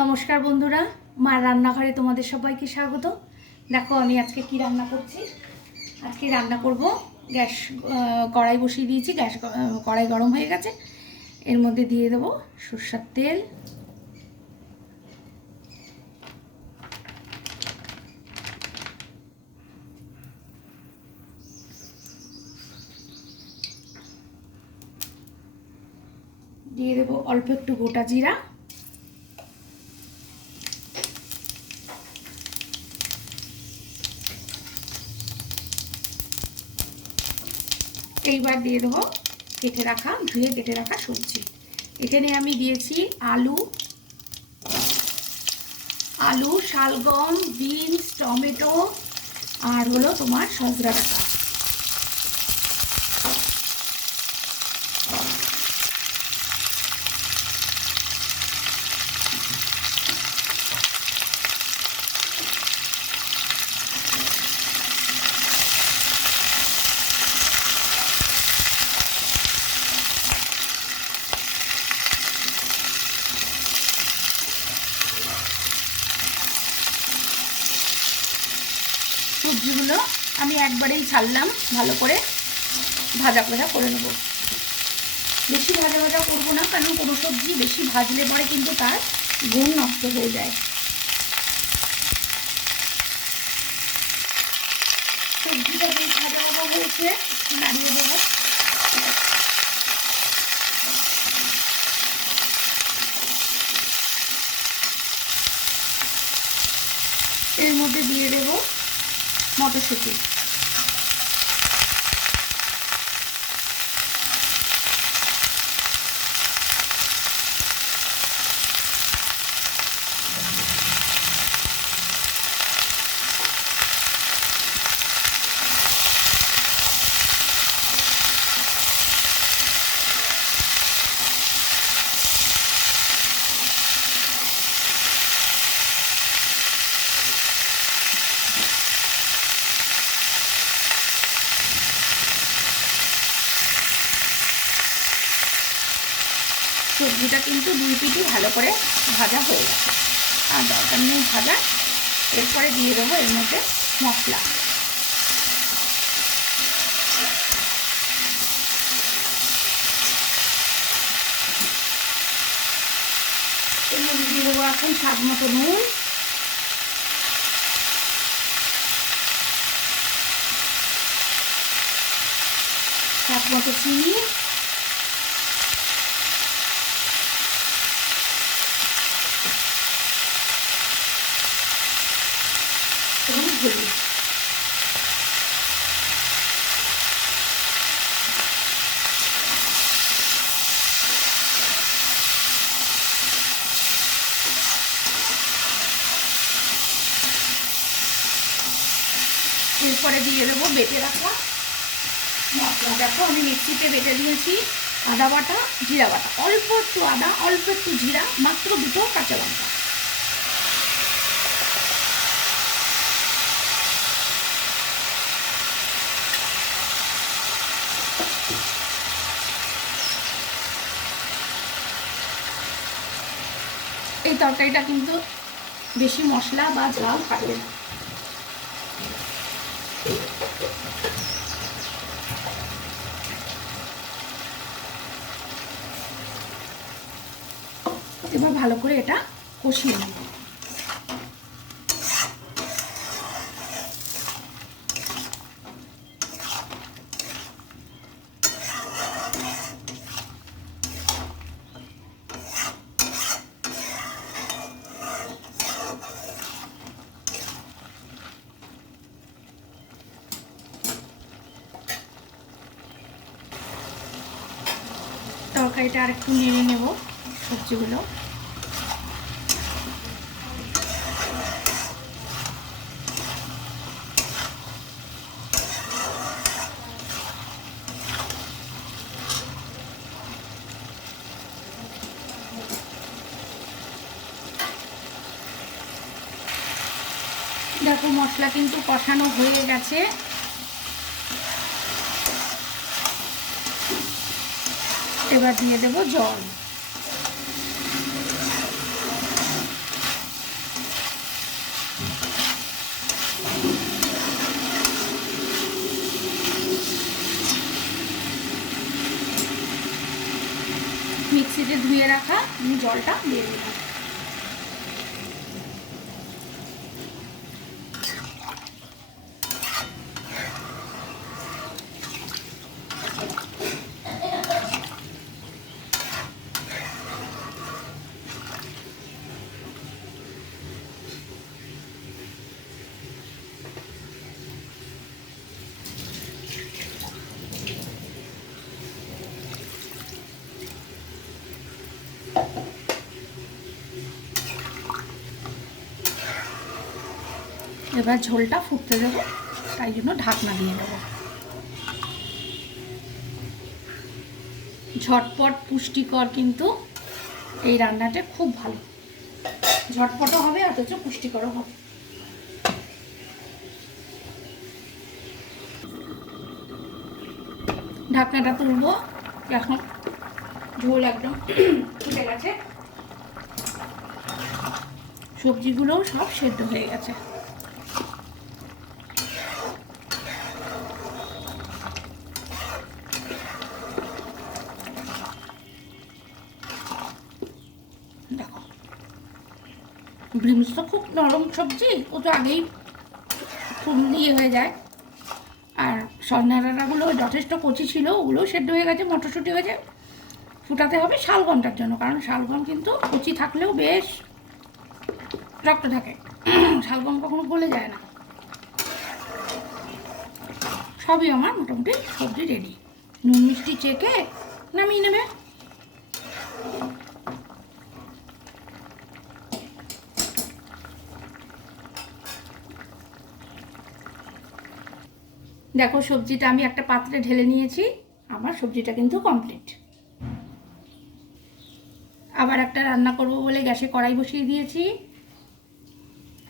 নমস্কার বন্ধুরা, মার রান্নাঘরে তোমাদের সবাইকে স্বাগত। দেখো আমি আজকে কি রান্না করছি। আজকে রান্না করব গ্যাস কড়াই বসিয়ে দিয়েছি। কড়াই গরম হয়ে গেছে। এর মধ্যে দিয়ে দেবো সরষের তেল, দিয়ে দেবো অল্প একটু গোটা জিরা, এইবার দিয়ে দেবো ধুয়ে কেটে রাখা সবজি। এখানে আমি দিয়েছি আলু, শালগম, বিনস, টমেটো আর হলো তোমার সজরা ডাঁটা। সবজিগুলো আমি একবারেই ছাড়লাম, ভালো করে ভাজা করে নেব। বেশি ভাজা করবো না, কারণ কোনো সবজি বেশি ভাজলে পরে কিন্তু তার গুণ নষ্ট হয়ে যায়। সবজিটা বেশ ভাজা হয়েছে, নাড়িয়ে দেবো। এর মধ্যে দিয়ে দেবো মটরশুঁটি। সবজিটা কিন্তু দুই পিঠই ভালো করে ভাজা হয়ে গেছে, আর দরকার নেই ভাজা। এরপরে দিয়ে দেবো এর মধ্যে মশলা। এর মধ্যে দিয়ে দেবো এখন স্বাদ মতো নুন, স্বাদ মতো চিনি, এবং হলুদ। এরপরে দিয়ে দেবো বেটে রাখা মশলা। দেখো আমি মিক্সিতে বেটে দিয়েছি আদা বাটা, জিরা বাটা, অল্প একটু আদা, অল্প একটু জিরা, মাত্র দুটো কাঁচা লঙ্কা। এই তরকারিটা কিন্তু বেশি মশলা বা ঝাল থাকবে না। এবার ভালো করে এটা কষিয়ে নেব। তরকারিটা আর একটু নেড়ে নেব সবজিগুলো। দেখো মশলা কিন্তু কষানো হয়ে গেছে। এবার দিয়ে দেব জল। যে ধুয়ে রাখা আমি জলটা দিয়ে দিলাম। এবার ঝোলটা ফুটতে দেবো, তাই জন্য ঢাকনা দিয়ে দেবো। ঝটপট পুষ্টিকর কিন্তু এই রান্নাটা খুব ভালো, ঝটপটও হবে অথচ পুষ্টিকরও হবে। ঢাকনাটা তুলবো, এখন ঝোল একদম ফুটে গেছে, সবজিগুলোও সব সেদ্ধ হয়ে গেছে। দেখো বিনস তো খুব নরম সবজি, ও তো আগেই ইয়ে হয়ে যায়। আর সজনা ডাঁটাগুলো যথেষ্ট কচি ছিল, ওগুলোও সেদ্ধ হয়ে গেছে, মটরশুঁটি হয়েছে। ফুটাতে হবে শালগমটার জন্য, কারণ শালগম কিন্তু কচি থাকলেও বেশ রক্ত থাকে, শালগম কখনো গলে যায় না। সবই আমার মোটামুটি সবজি রেডি, নুন মিষ্টি চেখে নামিয়ে নেবে। দেখো সবজিটা আমি একটা পাত্রে ঢেলে নিয়েছি, আমার সবজিটা কিন্তু কমপ্লিট। আবার একটা রান্না করব বলে গ্যাসে কড়াই বসিয়ে দিয়েছি।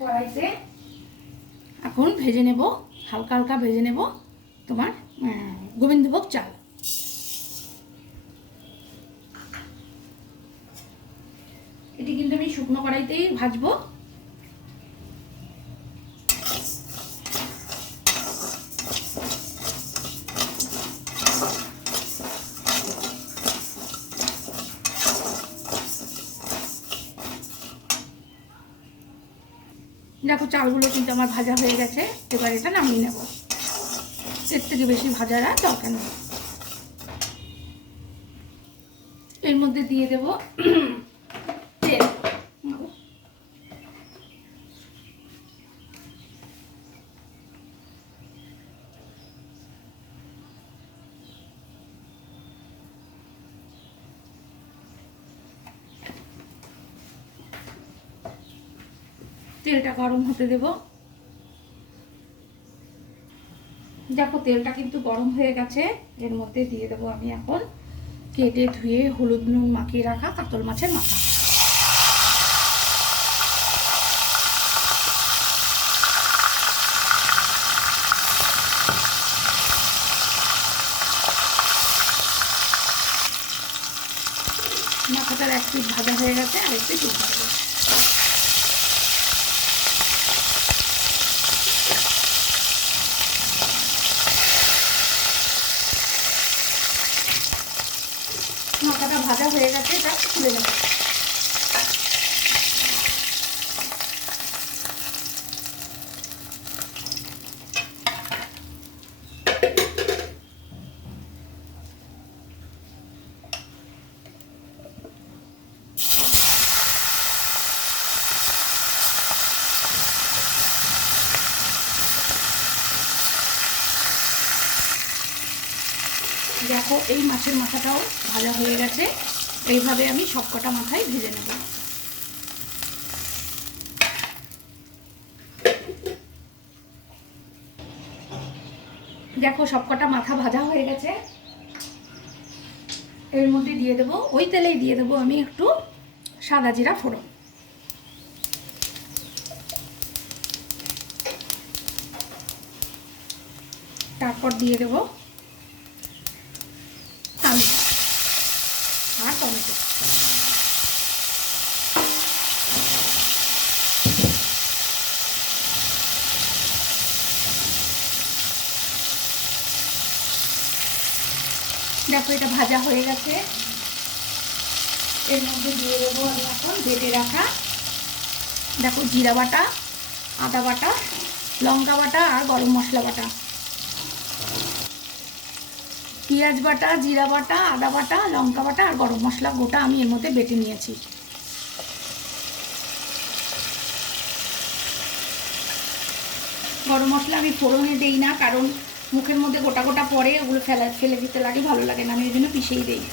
কড়াইতে এখন ভেজে নেব, হালকা হালকা ভেজে নেব তোমার গোবিন্দভোগ চাল। এটি কিন্তু আমি শুকনো কড়াইতেই ভাজবো। দেখো চালগুলো কিন্তু আমার ভাজা হয়ে গেছে, এবার এটা নামিয়ে নেব। এর থেকে বেশি ভাজার আর দরকার নেই। এর মধ্যে দিয়ে দেব তেল। তেলটা গরম হতে দেব। দেখো তেলটা কিন্তু গরম হয়ে গেছে, এর মধ্যে দিয়ে দেবো আমি এখন কেটে ধুয়ে হলুদ নুন মাখিয়ে রাখা কাতল মাছের মাথা। মাথাটার এক পিঠ ভাজা হয়ে গেছে, আরেক পিঠ উল্টে দেবো। মাথাটা ভাজা হয়ে গেছে, এটা তুলে নেব। দেখো এই মাছের মাথাটাও ভাজা হয়ে গেছে, এইভাবে আমি সবকটা মাথায় ভেজে নেব। দেখো সবকটা মাথা ভাজা হয়ে গেছে, এর মধ্যে দিয়ে দেবো, ওই তেলেই দিয়ে দেবো আমি একটু সাদা জিরা ফোড়ন। তারপর দিয়ে দেবো আলু আর টমেটো। দেখো এটা ভাজা হয়ে গেছে, এর মধ্যে দিয়ে দেবো আমি এখন বেটে রাখা, দেখো, জিরা বাটা, আদা বাটা, লঙ্কা বাটা আর গরম মশলা বাটা, পেঁয়াজ বাটা, জিরা বাটা, আদা বাটা, লঙ্কা বাটা আর গরম মশলা গোটা আমি এর মধ্যে বেটে নিয়েছি। গরম মশলা আমি ফোড়নে দেই না, কারণ মুখের মধ্যে গোটা গোটা পড়ে, ওগুলো ফেলে দিতে লাগে, ভালো লাগে না, আমি ওই জন্য পিষেই দিই।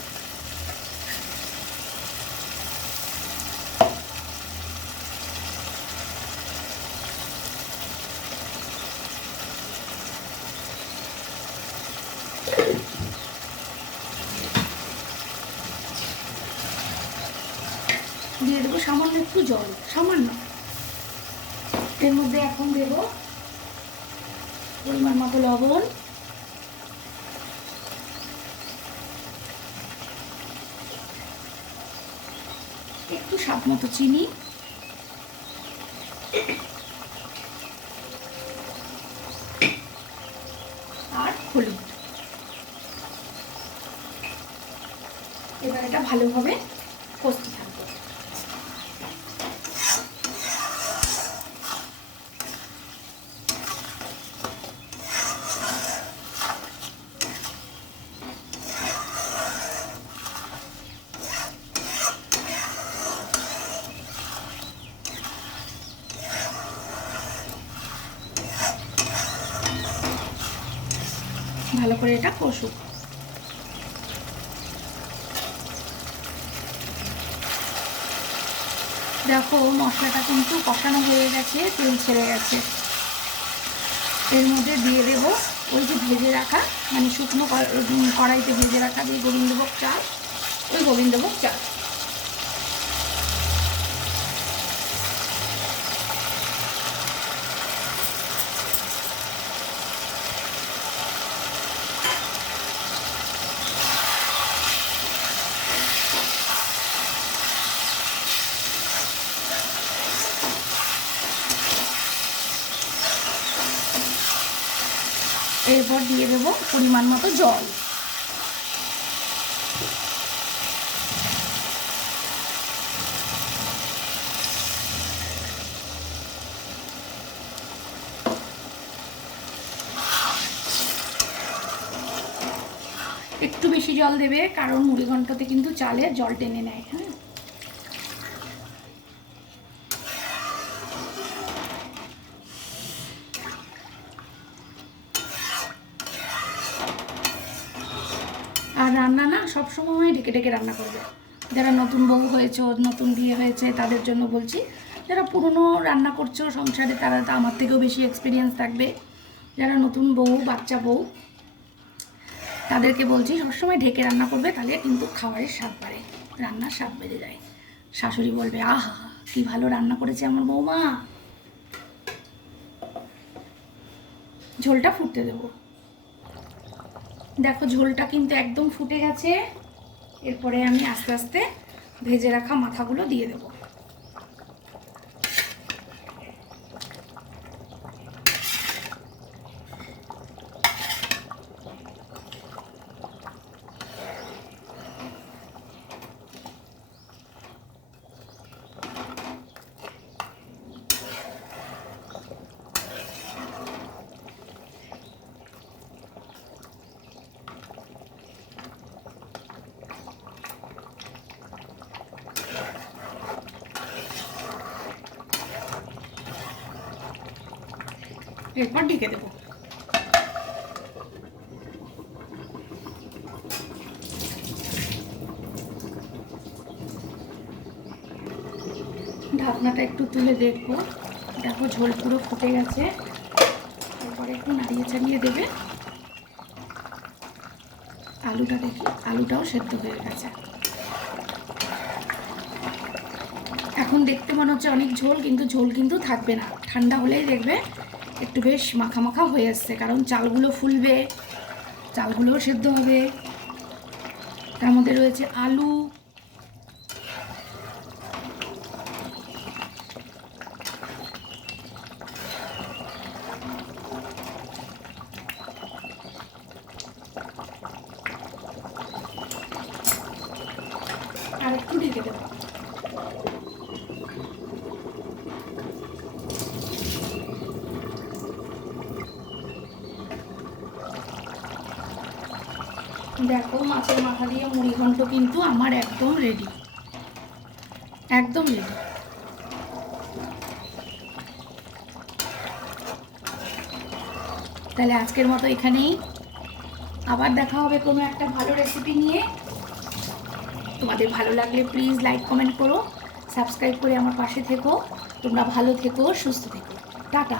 দিয়ে দেবো সামান্য একটু জল, সামান্য। এর মধ্যে এখন দেবো পরিমাণ মতো লবণ, একটু স্বাদ মতো চিনি, আর হলুদ। এবার এটা ভালোভাবে কষতে থাকবো। ভালো করে এটা কষুক। দেখো মশলাটা কিন্তু কষানো হয়ে গেছে, তেল ছেড়ে গেছে। এর মধ্যে দিয়ে দেব ওই যে ভেজে রাখা, মানে শুকনো কড়াইতে ভেজে রাখা যে গোবিন্দভোগ চাল, ওই গোবিন্দভোগ চাল। এরপর দিয়ে দেবো পরিমাণ মতো জল। একটু বেশি জল দেবে, কারণ মুড়িঘণ্টতে কিন্তু চালের জল টেনে নেয়। হ্যাঁ, আর রান্না না সবসময় ঢেকে ঢেকে রান্না করবে। যারা নতুন বউ হয়েছে, নতুন বিয়ে হয়েছে, তাদের জন্য বলছি। যারা পুরনো রান্না করছো সংসারে, তারা তো আমার থেকেও বেশি এক্সপিরিয়েন্স থাকবে। যারা নতুন বউ, বাচ্চা বউ, তাদেরকে বলছি সবসময় ঢেকে রান্না করবে, তাহলে কিন্তু খাবারের স্বাদ বাড়ে, রান্নার স্বাদ বেড়ে যায়। শাশুড়ি বলবে, আহা কি ভালো রান্না করেছে আমার বৌমা। ঝোলটা ফুটতে দেবো। দেখো ঝোলটা কিন্তু একদম ফুটে গেছে। এরপরে আমি আস্তে আস্তে ভেজে রাখা মাথাগুলো দিয়ে দেবো। এরপর ঢেকে দেবো। ঢাকনাটা একটু তুলে দেখবো। দেখো ঝোল পুরো ফুটে গেছে। এরপরে একটু নাড়িয়ে চাড়িয়ে দেবে। আলুটা দেখি, আলুটাও সেদ্ধ হয়ে গেছে। এখন দেখতে মনে হচ্ছে অনেক ঝোল, কিন্তু ঝোল কিন্তু থাকবে না। ঠান্ডা হলেই দেখবে একটু বেশ মাখা মাখা হয়ে আসছে, কারণ চালগুলো ফুলবে, চালগুলোও সেদ্ধ হবে। তার মধ্যে রয়েছে আলু, আর একটু ঢেকে দেবো। দেখো মাছের মাথা দিয়ে মুড়ি ঘন্ট কিন্তু আমার একদম রেডি, একদম রেডি। তাহলে আজকের মতো এখানেই, আবার দেখা হবে কোনো একটা ভালো রেসিপি নিয়ে। তোমাদের ভালো লাগলে প্লিজ লাইক কমেন্ট করো, সাবস্ক্রাইব করে আমার পাশে থেকো। তোমরা ভালো থেকো, সুস্থ থেকো। টাটা।